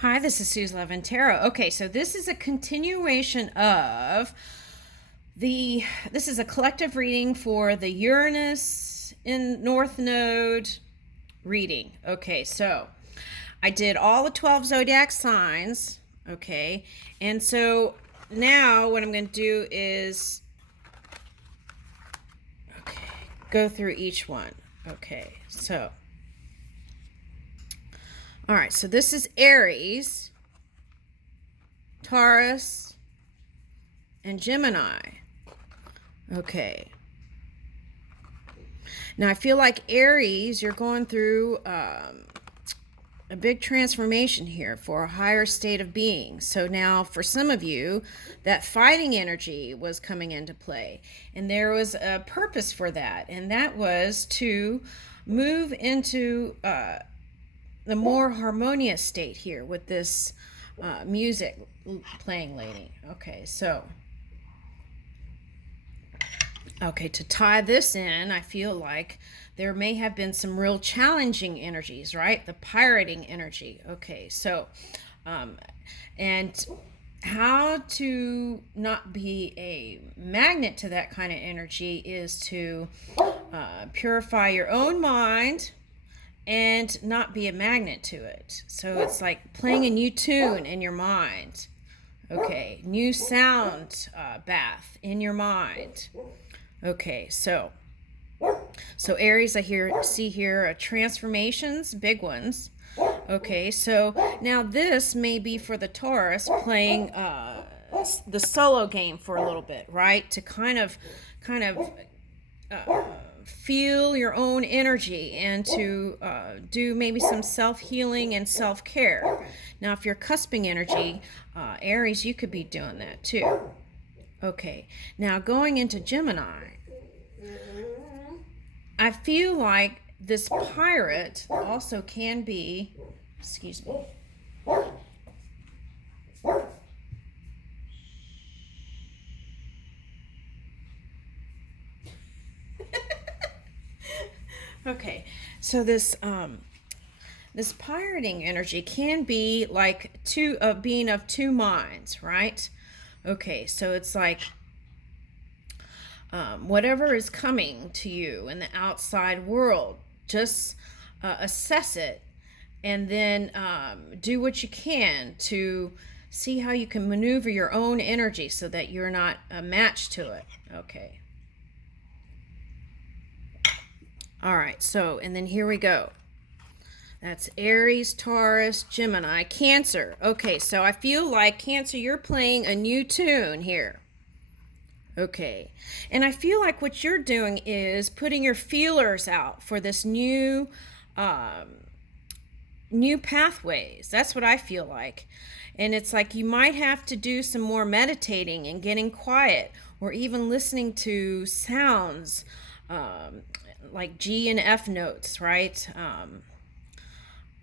Hi, this is Sue's Love and Tarot. Okay, so this is a continuation of this is a collective reading for the Uranus in North Node reading. Okay, so I did all the 12 zodiac signs. Okay, and so now what I'm going to do is go through each one. Okay, so all right, so this is Aries, Taurus, and Gemini. Okay. Now I feel like Aries, you're going through a big transformation here for a higher state of being. So now for some of you, that fighting energy was coming into play. And there was a purpose for that. And that was to move into the more harmonious state here with this music playing lady. Okay, so to tie this in, I feel like there may have been some real challenging energies, right? The pirating energy. Okay, so, and how to not be a magnet to that kind of energy is to purify your own mind and not be a magnet to it. So it's like playing a new tune in your mind. Okay, new sound bath in your mind. Okay, so Aries, see here transformations, big ones. Okay, so now this may be for the Taurus playing the solo game for a little bit, right? To kind of feel your own energy and to do maybe some self-healing and self-care. Now, if you're cusping energy, Aries, you could be doing that too. Okay, now going into Gemini, I feel like this pirate also can be, excuse me. Okay, so this pirating energy can be like being of two minds, right? Okay, so it's like whatever is coming to you in the outside world, just assess it and then do what you can to see how you can maneuver your own energy so that you're not a match to it. Okay. All right, so, and then here we go. That's Aries, Taurus, Gemini, Cancer. Okay, so I feel like Cancer, you're playing a new tune here. Okay, and I feel like what you're doing is putting your feelers out for this new pathways. That's what I feel like. And it's like you might have to do some more meditating and getting quiet, or even listening to sounds like G and F notes, right?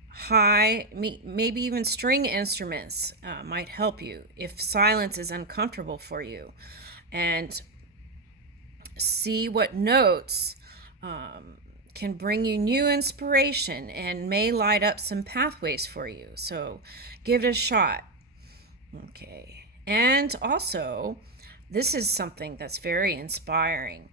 High, maybe even string instruments might help you if silence is uncomfortable for you. And see what notes can bring you new inspiration and may light up some pathways for you. So give it a shot. Okay. And also, this is something that's very inspiring.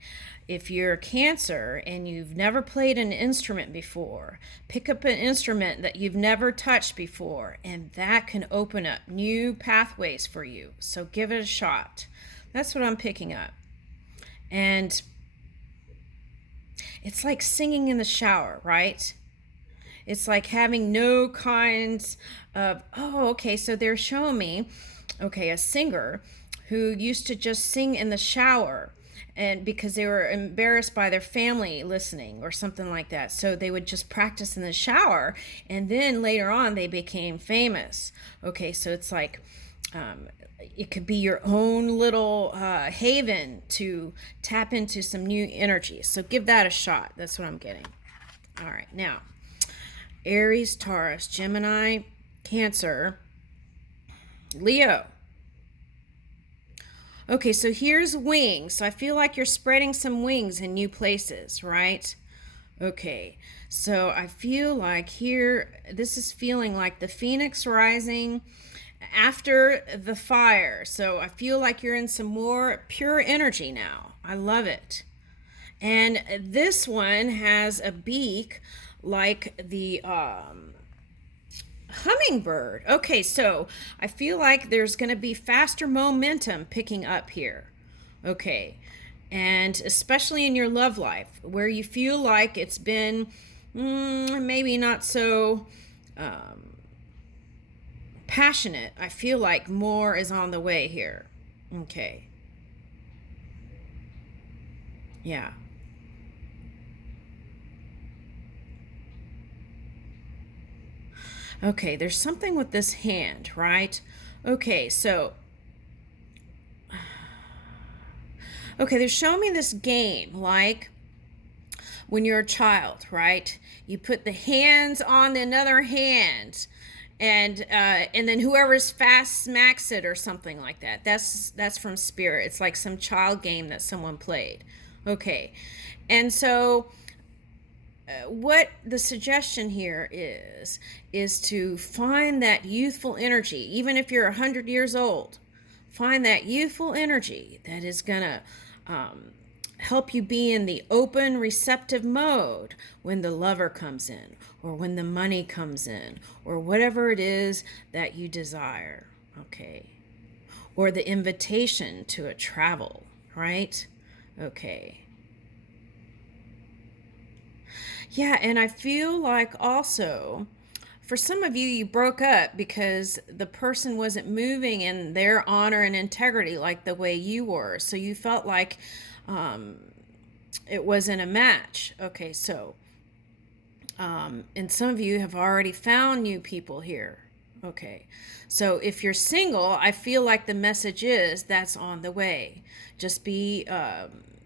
If you're Cancer and you've never played an instrument before, pick up an instrument that you've never touched before, and that can open up new pathways for you. So give it a shot. That's what I'm picking up. And it's like singing in the shower, right? It's like having no kinds of, so they're showing me, a singer who used to just sing in the shower, and because they were embarrassed by their family listening or something like that. So they would just practice in the shower, and then later on they became famous. Okay, so it's like, it could be your own little haven to tap into some new energy. So give that a shot. That's what I'm getting. All right, now, Aries, Taurus, Gemini, Cancer, Leo. Okay, so here's wings. So I feel like you're spreading some wings in new places, right? Okay, so I feel like here, this is feeling like the phoenix rising after the fire. So I feel like you're in some more pure energy now. I love it. And this one has a beak like the hummingbird. Okay, so I feel like there's going to be faster momentum picking up here. Okay, and especially in your love life where you feel like it's been maybe not so passionate. I feel like more is on the way here. Okay, yeah. Okay, there's something with this hand, right? Okay, so okay, they're showing me this game like when you're a child, right? You put the hands on another hand, and then whoever's fast smacks it or something like that. That's from Spirit. It's like some child game that someone played. Okay, and so what the suggestion here is to find that youthful energy, even if you're 100 years old. Find that youthful energy that is gonna help you be in the open, receptive mode when the lover comes in, or when the money comes in, or whatever it is that you desire. Okay, or the invitation to a travel, right? Okay. Yeah, and I feel like also for some of you, you broke up because the person wasn't moving in their honor and integrity like the way you were. So you felt like it wasn't a match. Okay, so, and some of you have already found new people here. Okay, so if you're single, I feel like the message is that's on the way. Just be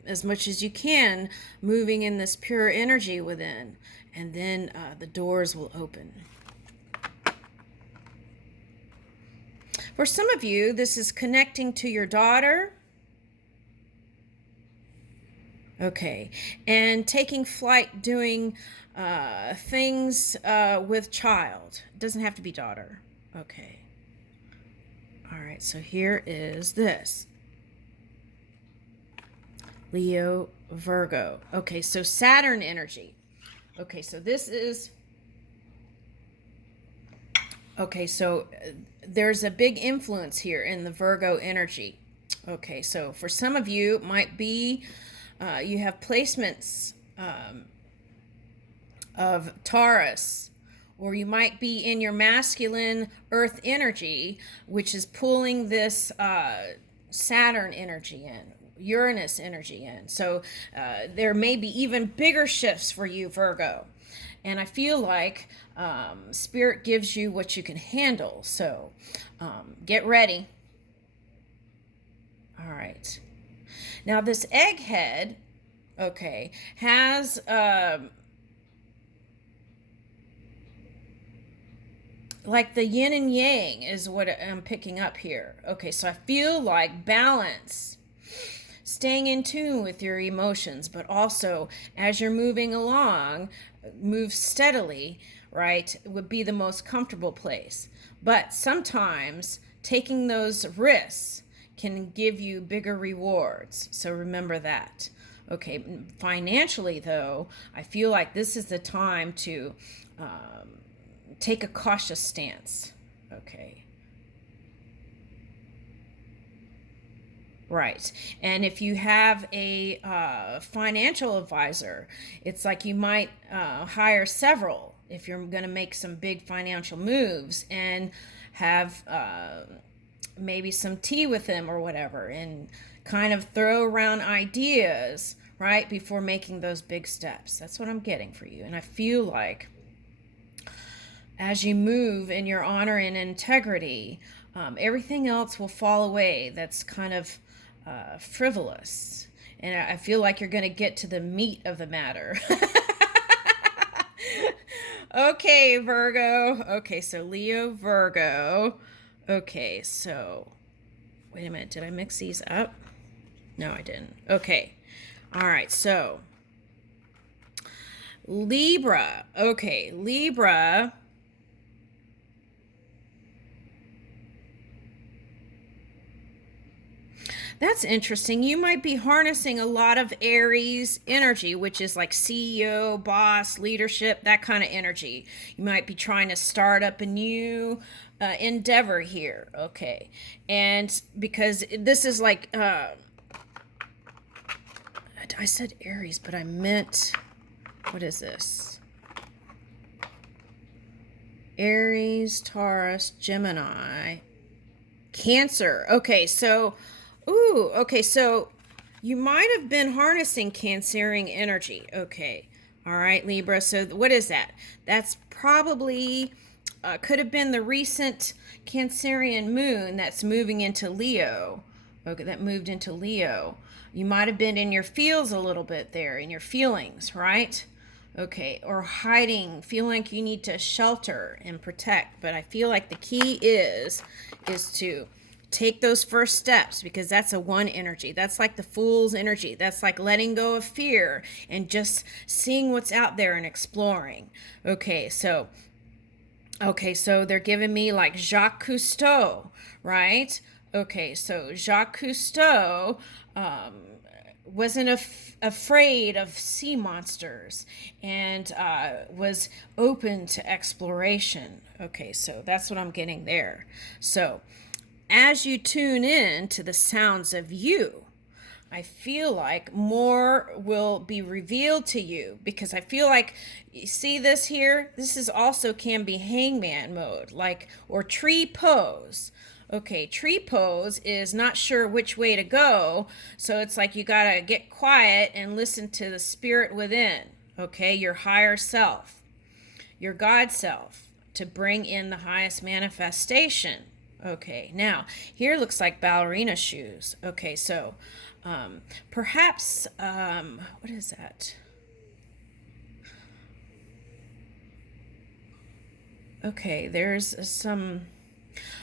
as much as you can moving in this pure energy within, and then the doors will open. For some of you, this is connecting to your daughter. Okay, and taking flight, doing things with child. It doesn't have to be daughter. Okay. All right, so here is this. Leo, Virgo. Okay, so Saturn energy. Okay, so this is... Okay, so there's a big influence here in the Virgo energy. Okay, so for some of you, it might be you have placements of Taurus, or you might be in your masculine earth energy, which is pulling this Saturn energy in, Uranus energy in. So there may be even bigger shifts for you, Virgo. And I feel like Spirit gives you what you can handle. So get ready. All right. Now this egghead, okay, has like the yin and yang is what I'm picking up here. Okay, so I feel like balance, staying in tune with your emotions, but also as you're moving along, move steadily, right, would be the most comfortable place. But sometimes taking those risks can give you bigger rewards. So remember that. Okay, financially though, I feel like this is the time to take a cautious stance. Okay. Right. And if you have a financial advisor, it's like you might hire several if you're going to make some big financial moves, and have maybe some tea with them or whatever, and kind of throw around ideas right before making those big steps. That's what I'm getting for you. And I feel like as you move in your honor and integrity, everything else will fall away that's kind of frivolous. And I feel like you're going to get to the meat of the matter. Okay, Virgo. Okay, so Leo, Virgo. Okay, so wait a minute. Did I mix these up? No, I didn't. Okay. All right, so Libra. Okay, Libra. That's interesting. You might be harnessing a lot of Aries energy, which is like CEO, boss, leadership, that kind of energy. You might be trying to start up a new endeavor here. Okay. And because this is like, I said Aries, but I meant, what is this? Aries, Taurus, Gemini, Cancer. Okay, so, okay, so you might have been harnessing Cancerian energy. Okay, all right, Libra. So what is that? That's probably could have been the recent Cancerian moon that's moving into Leo. Okay, that moved into Leo. You might have been in your feels a little bit there, in your feelings, right? Okay, or hiding, feeling like you need to shelter and protect. But I feel like the key is to take those first steps, because that's a one energy. That's like the fool's energy. That's like letting go of fear and just seeing what's out there and exploring. Okay, so they're giving me like Jacques Cousteau, right? Okay, so Jacques Cousteau wasn't afraid of sea monsters and was open to exploration. Okay, so that's what I'm getting there. So as you tune in to the sounds of you, I feel like more will be revealed to you, because I feel like, you see this here? This is also can be hangman mode, like, or tree pose. Okay, tree pose is not sure which way to go, so it's like you gotta get quiet and listen to the spirit within, okay, your higher self, your God self, to bring in the highest manifestation. Okay, now here looks like ballerina shoes. Okay, so perhaps, what is that? Okay, there's some.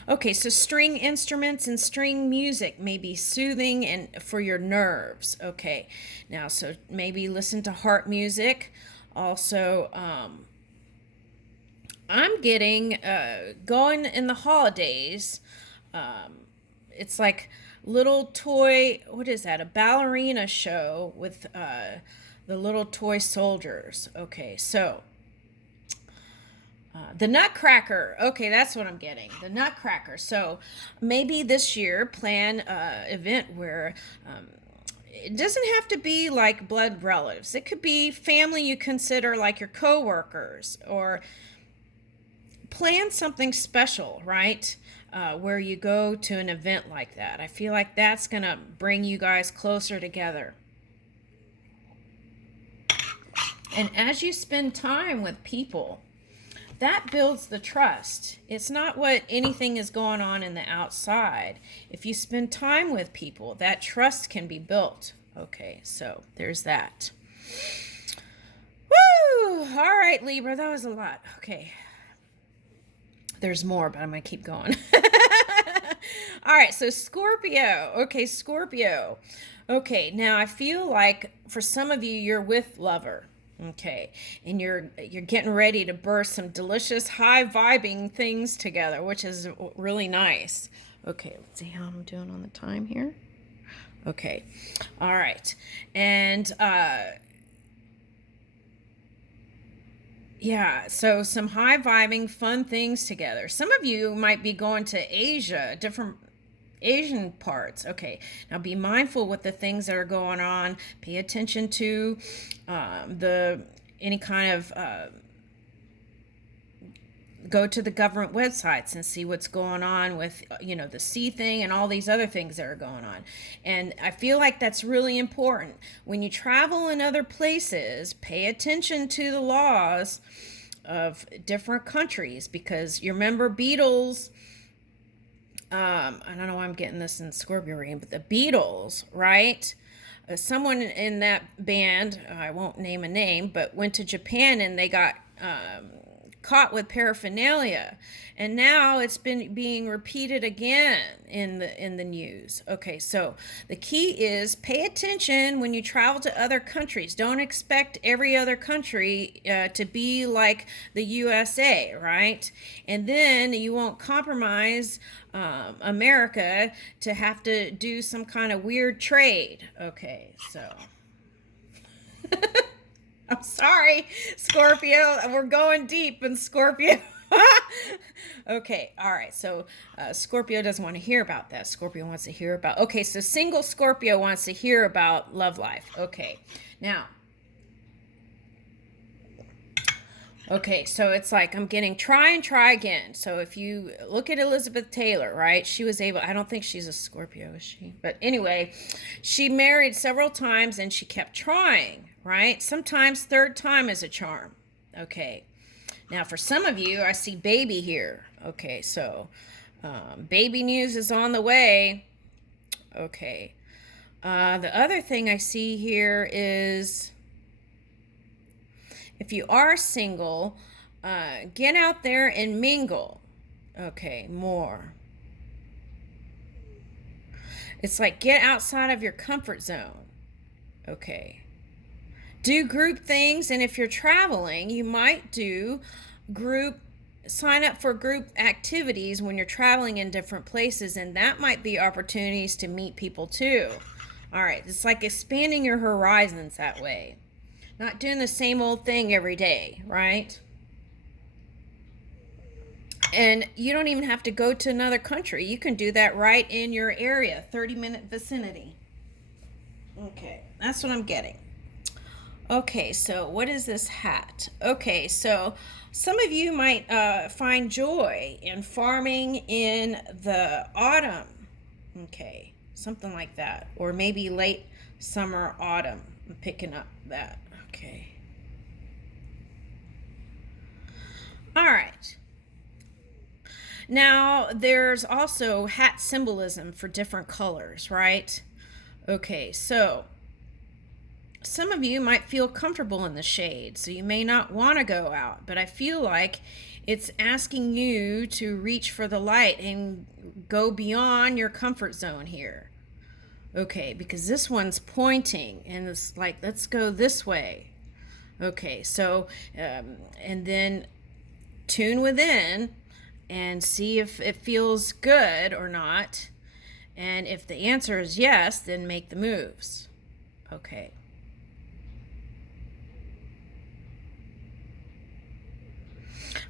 Okay, so string instruments and string music may be soothing and for your nerves. Okay, now so maybe listen to harp music. Also, I'm getting going in the holidays. It's like little toy. What is that? A ballerina show with the little toy soldiers. Okay, so the Nutcracker. Okay, that's what I'm getting. The Nutcracker. So maybe this year plan an event where it doesn't have to be like blood relatives. It could be family you consider like your coworkers, or plan something special, right? Where you go to an event like that. I feel like that's going to bring you guys closer together. And as you spend time with people, that builds the trust. It's not what anything is going on in the outside. If you spend time with people, that trust can be built. Okay, so there's that. Woo! All right, Libra, that was a lot. Okay. There's more, but I'm going to keep going. All right, so Scorpio. Okay, Scorpio. Okay, now I feel like for some of you, you're with lover. Okay, and you're getting ready to burst some delicious, high vibing things together, which is really nice. Okay, let's see how I'm doing on the time here. Okay, all right, and yeah, so some high vibing, fun things together. Some of you might be going to Asia, different Asian parts. Okay, now be mindful with the things that are going on. Pay attention to any kind of go to the government websites and see what's going on with the sea thing and all these other things that are going on. And I feel like that's really important when you travel in other places. Pay attention to the laws of different countries, because you remember Beatles. I don't know why I'm getting this in Scorpio reading, but the Beatles, right? Someone in that band, I won't name a name, but went to Japan and they got caught with paraphernalia, and now it's been being repeated again in the news. Okay, so the key is pay attention when you travel to other countries. Don't expect every other country to be like the USA, right? And then you won't compromise America to have to do some kind of weird trade. Okay, so I'm sorry, Scorpio. We're going deep in Scorpio. Okay, all right. So Scorpio doesn't want to hear about that. Scorpio wants to hear about. Okay, so single Scorpio wants to hear about love life. Okay, now. Okay, so it's like I'm getting try and try again. So if you look at Elizabeth Taylor, right? She was able, I don't think she's a Scorpio, is she? But anyway, she married several times and she kept trying, right? Sometimes third time is a charm. Okay. Now for some of you, I see baby here. Okay, so baby news is on the way. Okay. The other thing I see here is, if you are single, get out there and mingle. Okay, more. It's like get outside of your comfort zone. Okay. Do group things, and if you're traveling, you might do sign up for group activities when you're traveling in different places, and that might be opportunities to meet people too. All right, it's like expanding your horizons that way. Not doing the same old thing every day, right? And you don't even have to go to another country. You can do that right in your area, 30-minute vicinity. Okay, that's what I'm getting. Okay, so what is this hat? Okay, so some of you might find joy in farming in the autumn. Okay, something like that. Or maybe late summer, autumn. I'm picking up that. Okay. All right. Now, there's also hat symbolism for different colors, right? Okay, so some of you might feel comfortable in the shade, so you may not want to go out, but I feel like it's asking you to reach for the light and go beyond your comfort zone here. Okay, because this one's pointing and it's like, let's go this way. Okay, so, and then tune within and see if it feels good or not. And if the answer is yes, then make the moves. Okay.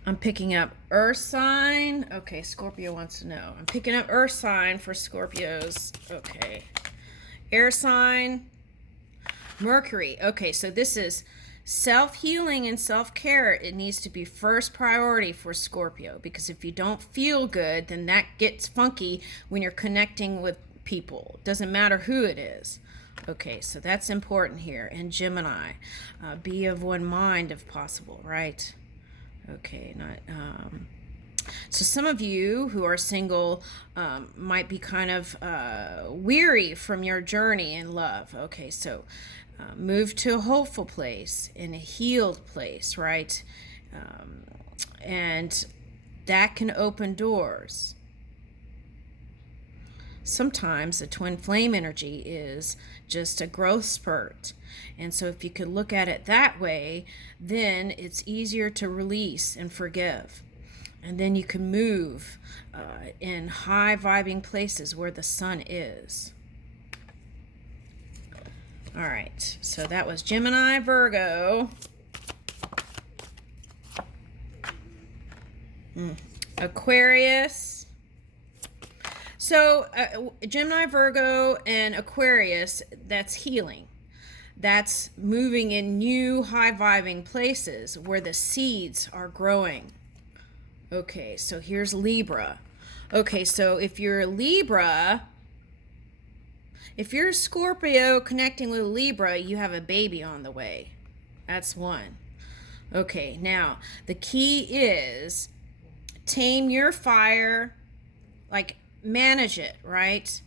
I'm picking up Earth sign. Okay, Scorpio wants to know. I'm picking up Earth sign for Scorpios. Okay. Air sign, Mercury. Okay, so this is self-healing and self-care. It needs to be first priority for Scorpio, because if you don't feel good, then that gets funky when you're connecting with people. Doesn't matter who it is. Okay, so that's important here. And Gemini, be of one mind if possible, right? Okay, so some of you who are single might be kind of weary from your journey in love. Okay, so move to a hopeful place, in a healed place, right? And that can open doors. Sometimes the twin flame energy is just a growth spurt. And so if you could look at it that way, then it's easier to release and forgive. And then you can move in high vibing places where the sun is. All right, so that was Gemini, Virgo. Aquarius. So Gemini, Virgo, and Aquarius, that's healing. That's moving in new high vibing places where the seeds are growing. Okay, so here's Libra. Okay, so if you're a Libra, if you're a Scorpio connecting with Libra, you have a baby on the way. That's one. Okay, now the key is tame your fire, like manage it, right?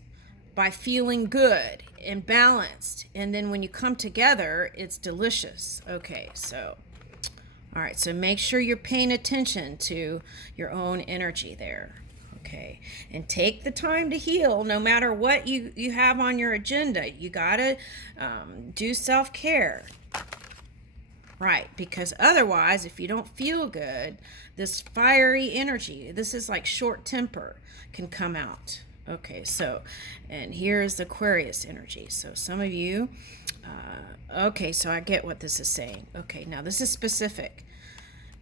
By feeling good and balanced. And then when you come together, it's delicious. Okay, so, All right, so make sure you're paying attention to your own energy there. Okay, and take the time to heal no matter what you have on your agenda. You gotta do self-care. Right, because otherwise, if you don't feel good, this fiery energy, this is like short temper, can come out. Okay, so, and here's Aquarius energy. So some of you, okay, so I get what this is saying. Okay, now this is specific.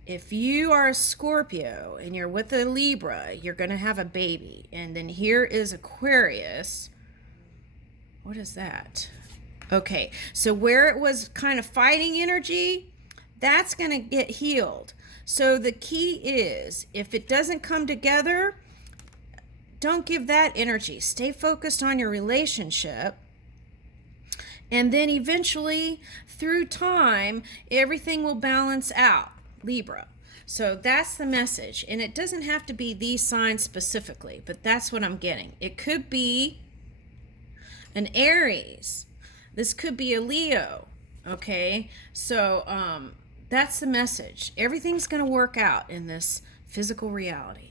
If you are a Scorpio and you're with a Libra, you're going to have a baby. And then here is Aquarius. What is that? Okay, so where it was kind of fighting energy, that's going to get healed. So the key is, if it doesn't come together, don't give that energy. Stay focused on your relationship. And then eventually, through time, everything will balance out. Libra. So that's the message. And it doesn't have to be these signs specifically, but that's what I'm getting. It could be an Aries. This could be a Leo. Okay? So that's the message. Everything's going to work out in this physical reality.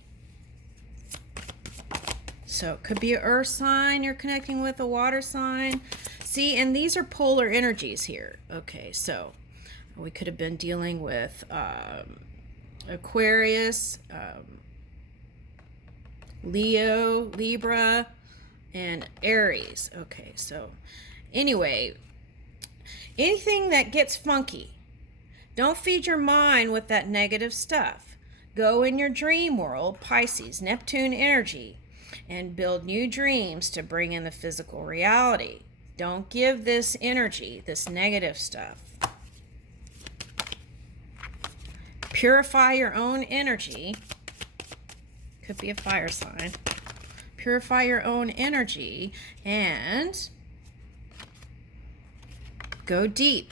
So it could be an earth sign you're connecting with, a water sign. See, and these are polar energies here. Okay, so we could have been dealing with Aquarius, Leo, Libra, and Aries. Okay, so anyway, anything that gets funky, don't feed your mind with that negative stuff. Go in your dream world, Pisces, Neptune energy, and build new dreams to bring in the physical reality. Don't give this energy, this negative stuff. Purify your own energy. Could be a fire sign. Purify your own energy and go deep.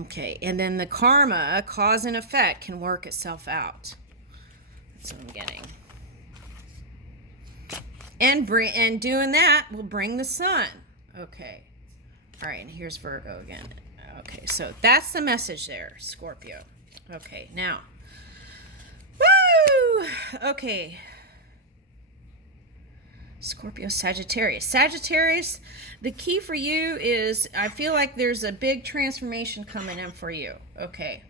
Okay, and then the karma, cause and effect, can work itself out. That's what I'm getting. And doing that will bring the sun. Okay. All right, and here's Virgo again. Okay, so that's the message there, Scorpio. Okay, now. Woo! Okay. Scorpio, Sagittarius. Sagittarius, the key for you is, I feel like there's a big transformation coming in for you. Okay.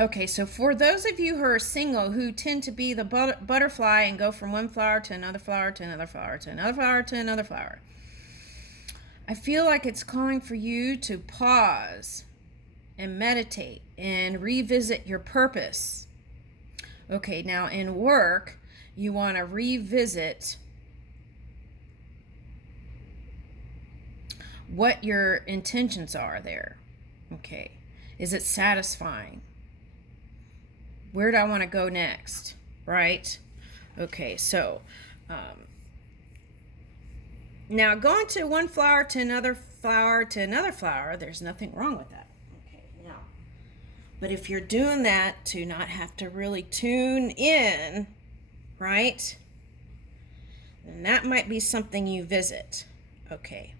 Okay, so for those of you who are single, who tend to be the butterfly and go from one flower to another flower to another flower to another flower to another flower, I feel like it's calling for you to pause and meditate and revisit your purpose. Okay, now in work, you want to revisit what your intentions are there. Okay, is it satisfying? Where do I want to go next? Right? Okay, so now going to one flower to another flower to another flower, there's nothing wrong with that. Okay, now, but if you're doing that to not have to really tune in, right? Then that might be something you visit. Okay,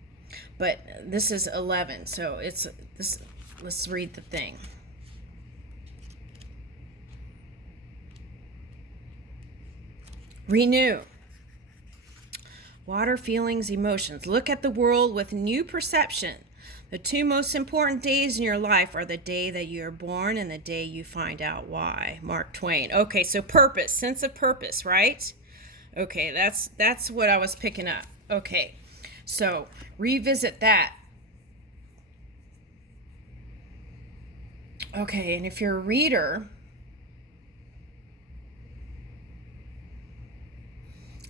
but this is 11, so it's this. Let's read the thing. Renew. Water, feelings, emotions. Look at the world with new perception. The two most important days in your life are the day that you are born and the day you find out why. Mark Twain. Okay, so purpose, sense of purpose, right? Okay, that's what I was picking up. Okay, so revisit that. Okay, and if you're a reader,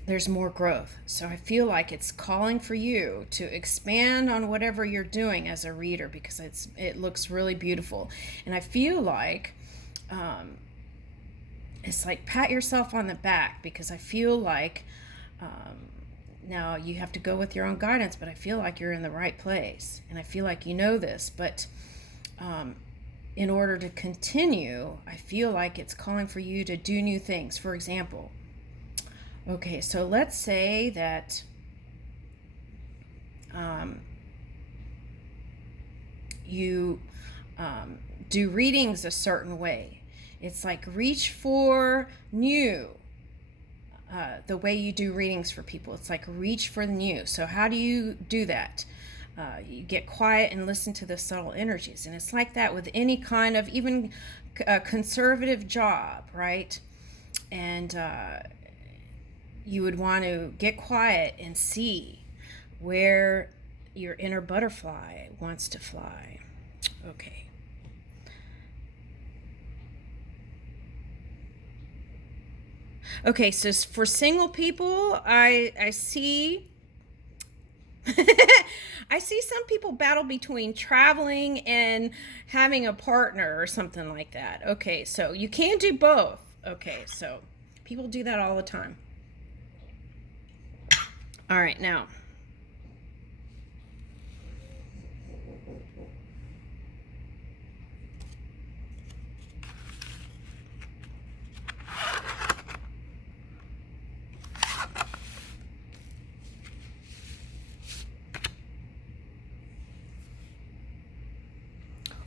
there's more growth. So I feel like it's calling for you to expand on whatever you're doing as a reader, because it looks really beautiful. And I feel like it's like pat yourself on the back, because I feel like now you have to go with your own guidance, but I feel like you're in the right place. And I feel like you know this, but in order to continue, I feel like it's calling for you to do new things. For example, Okay, so let's say that you do readings a certain way. It's like reach for new. The way you do readings for people, it's like reach for the new. So how do you do that? You get quiet and listen to the subtle energies, and it's like that with any kind of even conservative job, right? And you would want to get quiet and see where your inner butterfly wants to fly. Okay. Okay, so for single people, I see I see some people battle between traveling and having a partner or something like that. Okay, so you can do both. Okay, so people do that all the time. All right, now.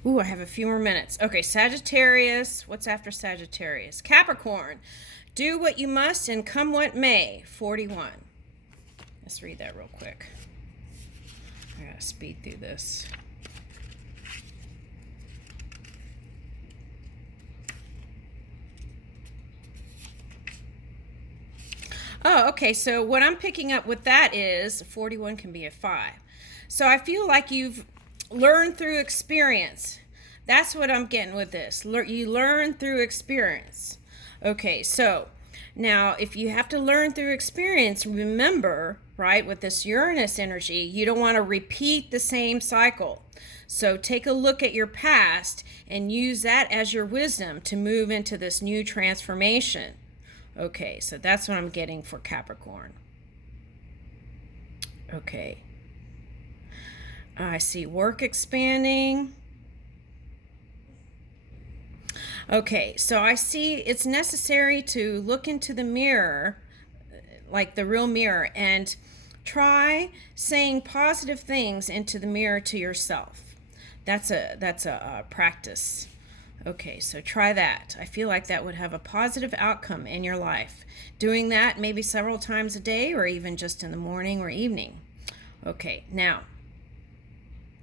Ooh, I have a few more minutes. Okay, Sagittarius. What's after Sagittarius? Capricorn. Do what you must and come what may. 41. Let's read that real quick. I gotta speed through this. Oh, okay. So what I'm picking up with that is 41 can be a 5. So I feel like you've learned through experience. That's what I'm getting with this. You learn through experience. Okay, so now if you have to learn through experience, remember, right, with this Uranus energy, you don't want to repeat the same cycle. So take a look at your past and use that as your wisdom to move into this new transformation. Okay, so that's what I'm getting for Capricorn. Okay. I see work expanding. Okay, so I see it's necessary to look into the mirror, like the real mirror, and try saying positive things into the mirror to yourself. That's a practice. Okay, so try that. I feel like that would have a positive outcome in your life. Doing that maybe several times a day or even just in the morning or evening. Okay, now,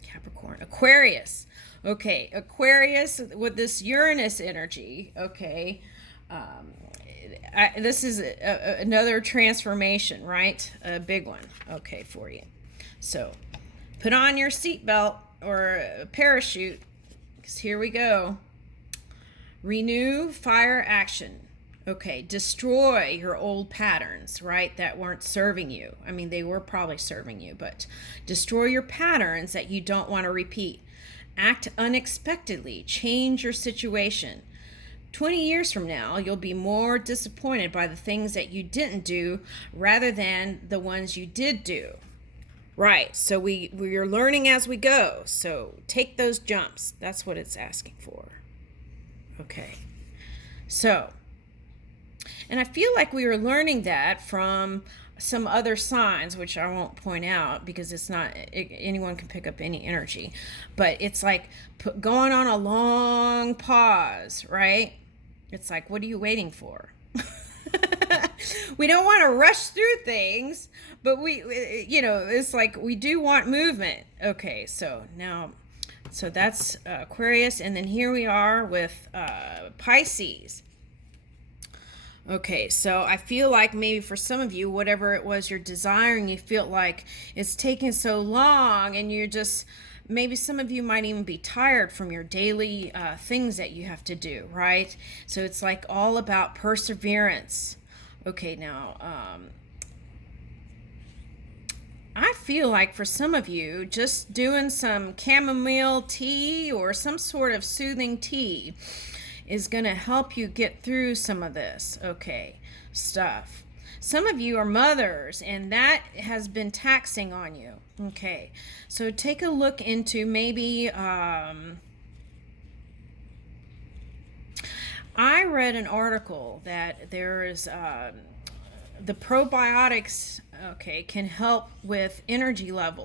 Capricorn. Aquarius. Okay, Aquarius with this Uranus energy, okay, this is another transformation, right? A big one, okay, for you. So put on your seatbelt or a parachute, because here we go. Renew fire action. Okay, destroy your old patterns, right, that weren't serving you. I mean, they were probably serving you, but destroy your patterns that you don't want to repeat. Act unexpectedly. Change your situation. 20 years from now, you'll be more disappointed by the things that you didn't do rather than the ones you did do. Right, so we're learning as we go. So take those jumps. That's what it's asking for. Okay, so, and I feel like we were learning that from some other signs, which I won't point out because it's not, anyone can pick up any energy, but it's like going on a long pause, right? It's like, what are you waiting for? We don't want to rush through things, but it's like we do want movement. Okay, so now, so that's Aquarius, and then here we are with Pisces. Okay, so I feel like maybe for some of you, whatever it was you're desiring, you feel like it's taking so long, and you're just, maybe some of you might even be tired from your daily things that you have to do, right? So it's like all about perseverance. Okay, now, I feel like for some of you, just doing some chamomile tea or some sort of soothing tea is going to help you get through some of this, okay, stuff. Some of you are mothers, and that has been taxing on you, okay. So take a look into maybe, I read an article that there is the probiotics, okay, can help with energy levels.